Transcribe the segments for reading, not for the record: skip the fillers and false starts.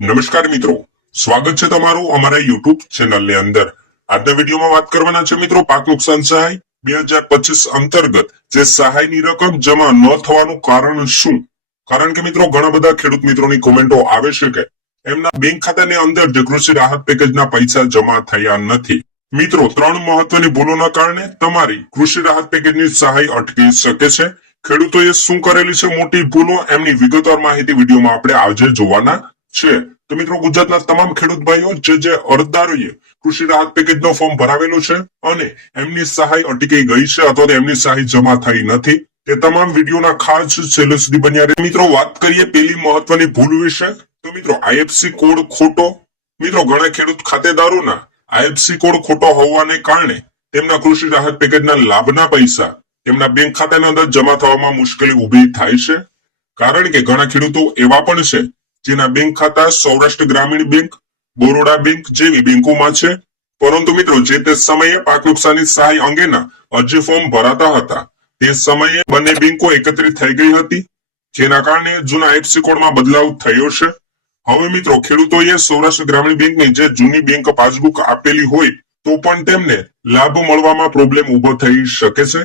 નમસ્કાર મિત્રો, સ્વાગત છે તમારું અમારા યુટ્યુબ ચેનલની અંદર। આજના વિડીયોમાં વાત કરવાના છે મિત્રો પાક નુકસાન સહાય 2025 અંતર્ગત જે સહાયની રકમ જમા ન થવાનું કારણ શું। કારણ કે મિત્રો ઘણા બધા ખેડૂત મિત્રોની કોમેન્ટો આવે છે કે એમના બેંક ખાતાની અંદર જે કૃષિ રાહત પેકેજના પૈસા જમા થયા નથી। મિત્રો ત્રણ મહત્વની ભૂલોના કારણે તમારી કૃષિ રાહત પેકેજની સહાય અટકી શકે છે। ખેડૂતોએ શું કરેલી છે મોટી ભૂલો, એમની વિગતવાર માહિતી વિડીયોમાં આપણે આજે જોવાના છે। તો મિત્રો ગુજરાતના તમામ ખેડૂત ભાઈઓ જે અરજદારોએ કૃષિ રાહત પેકેજનો ફોર્મ ભરાવેલું છે અને એમની સહાય અટકી ગઈ છે અથવા તો એમની સહાય જમા થઈ નથી, તે તમામ વિડીયોના ખાસ છેલ્લે સુધી બન્યા રહે। મિત્રો વાત કરીએ પેલી મહત્વની ભૂલ વિશે, તો મિત્રો આઈએફસી કોડ ખોટો। મિત્રો ઘણા ખેડૂત ખાતેદારોના આઈએફસી કોડ ખોટો હોવાને કારણે તેમના કૃષિ રાહત પેકેજના લાભના પૈસા તેમના બેંક ખાતાની અંદર જમા થવામાં મુશ્કેલી ઊભી થાય છે। કારણ કે ઘણા ખેડૂતો એવા પણ છે જેના બેંક ખાતા સૌરાષ્ટ્ર ગ્રામીણ બેંક, બરોડા બેંક જેવી બેંકોમાં છે, પરંતુ મિત્રો જે તે સમયે પાક નુકસાની સહાય અંગેના અરજી ફોર્મ ભરાતા હતા તે સમયે બંને બેંકો એકત્રિત થઈ ગઈ હતી, જેના કારણે જૂના આઈએફસી કોડમાં બદલાવ થયો છે। હવે મિત્રો ખેડૂતોએ સૌરાષ્ટ્ર ગ્રામીણ બેંકની જે જૂની બેંક પાસબુક આપેલી હોય તો પણ તેમને લાભ મળવામાં પ્રોબ્લેમ ઉભો થઈ શકે છે।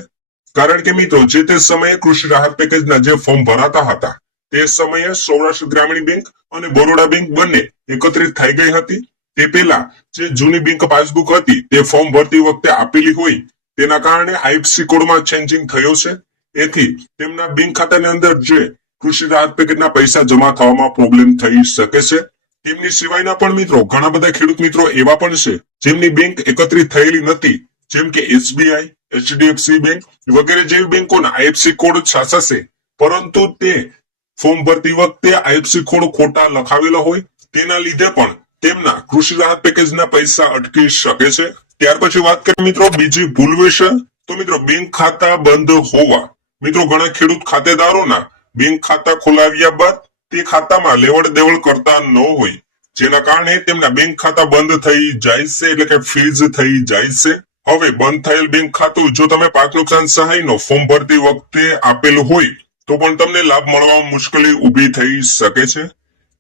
કારણ કે મિત્રો જે તે સમયે કૃષિ રાહત પેકેજના જે ફોર્મ ભરાતા હતા તે સમયે સૌરાષ્ટ્ર ગ્રામીણ બેંક અને બરોડા બેંક બંને એકત્રિત થઈ ગઈ હતી। તે પહેલા જે જૂની બેંક પાસબુક હતી તે ફોર્મ ભરતી વખતે આપેલી હોય તેના કારણે આઈએફસી કોડમાં ચેન્જિંગ થયો છે, એથી તેમના બેંક ખાતાની અંદર જે કૃષિ રાહત પેકેજના પૈસા જમા થવામાં પ્રોબ્લેમ થઈ શકે છે। તેમની સિવાયના પણ મિત્રો ઘણા બધા ખેડૂત મિત્રો એવા પણ છે જેમની બેંક એકત્રિત થયેલી નથી, જેમ કે એસબીઆઈ, એચડીએફસી બેંક વગેરે જેવી બેંકોના આઈએફસી કોડ સાચા છે, પરંતુ તે ફોર્મ ભરતી વખતે આઈએફસી કોડ ખોટા લખાવેલા હોય તેના લીધે પણ તેમના કૃષિ રાહત પેકેજના પૈસા અટકી શકે છે। ત્યાર પછી વાત કરીએ મિત્રો બીજી ભૂલ વિશે, તો મિત્રો બેંક ખાતા બંધ હોવા। મિત્રો ઘણા ખેડૂત ખાતેદારોના બેંક ખાતા ખોલાવ્યા બાદ તે ખાતામાં લેવડ દેવડ કરતા ન હોય, જેના કારણે તેમના બેંક ખાતા બંધ થઈ જાય છે, એટલે કે ફ્રીઝ થઈ જાય છે। હવે બંધ થયેલ બેંક ખાતું જો તમે પાક નુકસાન સહાયનો ફોર્મ ભરતી વખતે આપેલું હોય તો પણ તમને લાભ મળવામાં મુશ્કેલી ઊભી થઈ શકે છે।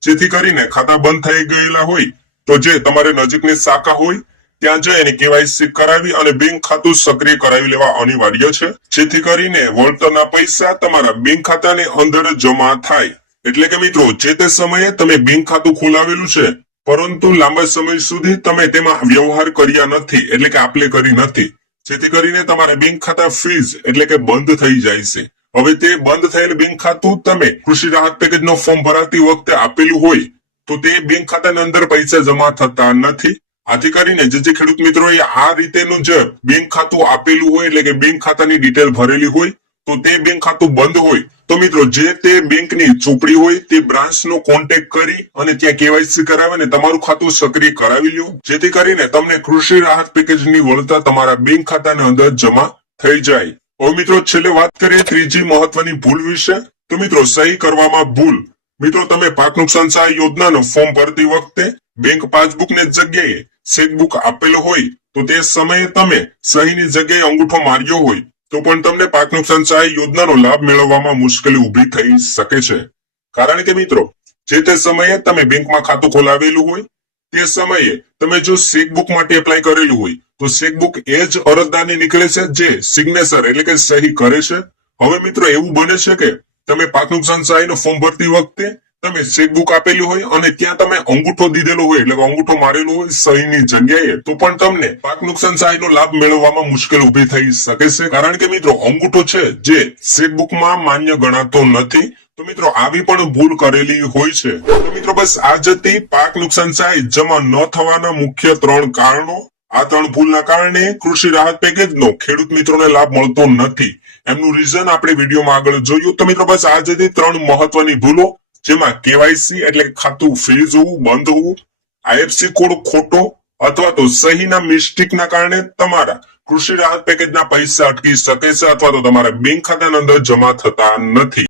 જેથી કરીને ખાતા બંધ થઈ ગયેલા હોય તો જે તમારે નજીકની શાખા હોય ત્યાં જઈને કેવાયસી કરાવી અને બેંક ખાતું સક્રિય કરાવી લેવા અનિવાર્ય છે, જેથી કરીને વળતરના પૈસા તમારા બેંક ખાતાની અંદર જમા થાય। એટલે કે મિત્રો જે તે સમયે તમે બેંક ખાતું ખોલાવેલું છે પરંતુ લાંબા સમય સુધી તમે તેમાં વ્યવહાર કર્યા નથી, એટલે કે આપલે કરી નથી, જેથી કરીને તમારા બેંક ખાતા ફ્રીઝ એટલે કે બંધ થઈ જાય છે। હવે તે બંધ થયેલ બેંક ખાતું તમે કૃષિ રાહત પેકેજનો ફોર્મ ભરાતી વખતે આપેલું હોય તો તે બેંક ખાતાની અંદર પૈસા જમા થતા નથી। આથી કરીને જે ખેડૂત મિત્રોએ આ રીતેનું જે બેંક ખાતું આપેલું હોય એટલે કે બેંક ખાતાની ડિટેલ ભરેલી હોય તો તે બેંક ખાતું બંધ હોય તો મિત્રો જે તે બેંકની ચોપડી હોય તે બ્રાન્ચનો કોન્ટેક્ટ કરી અને ત્યાં કેવાયસી કરાવીને તમારું ખાતું સક્રિય કરાવી લો, જેથી કરીને તમને કૃષિ રાહત પેકેજની વળતર તમારા બેંક ખાતાની અંદર જમા થઈ જાય। હવે મિત્રો છેલ્લે વાત કરીએ ત્રીજી મહત્વની ભૂલ વિશે, તો મિત્રો સહી કરવામાં ભૂલ। મિત્રો તમે પાક નુકસાન સહાય યોજનાનો ફોર્મ ભરતી વખતે બેંક પાસબુકની જગ્યાએ ચેકબુક આપેલો હોય તો તે સમયે તમે સહીની જગ્યાએ અંગૂઠો માર્યો હોય તો પણ તમને પાક નુકસાન સહાય યોજનાનો લાભ મેળવવામાં મુશ્કેલી ઊભી થઈ શકે છે। કારણ કે મિત્રો જે તે સમયે તમે બેંકમાં ખાતું ખોલાવેલું હોય તે સમયે તમે જો ચેકબુક માટે એપ્લાય કરેલું હોય તો ચેકબુક એ જ અરજદારની નીકળે છે જે સિગ્નેચર એટલે કે સહી કરે છે। હવે મિત્રો એવું બને છે કે તમે પાક નુકસાન સહાયનો ફોર્મ ભરતી વખતે તમે ચેકબુક આપેલી હોય અને ત્યાં તમે અંગૂઠો દીધેલો હોય એટલે અંગૂઠો મારેલો હોય સહીની જગ્યાએ તો પણ તમને પાક નુકસાન સહાયનો લાભ મેળવવામાં મુશ્કેલ ઊભી થઈ શકે છે। કારણ કે મિત્રો અંગૂઠો છે જે ચેકબુકમાં માન્ય ગણાતો નથી, તો મિત્રો આવી પણ ભૂલ કરેલી હોય છે। તો મિત્રો બસ આ જ હતી પાક નુકસાન સહાય જમા ન થવાના મુખ્ય 3 કારણો। આ 3 ભૂલના કારણે કૃષિ રાહત પેકેજનો ખેડૂત મિત્રોને લાભ મળતો નથી, એમનું રીઝન આપણે વિડીયોમાં આગળ જોયું। તો મિત્રો બસ આ જ હતી 3 મહત્વની ભૂલો, જેમાં કેવાયસી એટલે ખાતું ફ્રીઝ હોવું, બંધ હોવું, આઈએફસી કોડ ખોટો અથવા તો સહીના મિસ્ટેકના કારણે તમારા કૃષિ રાહત પેકેજના પૈસા અટકી શકે છે અથવા તો તમારા બેંક ખાતાની અંદર જમા થતા નથી।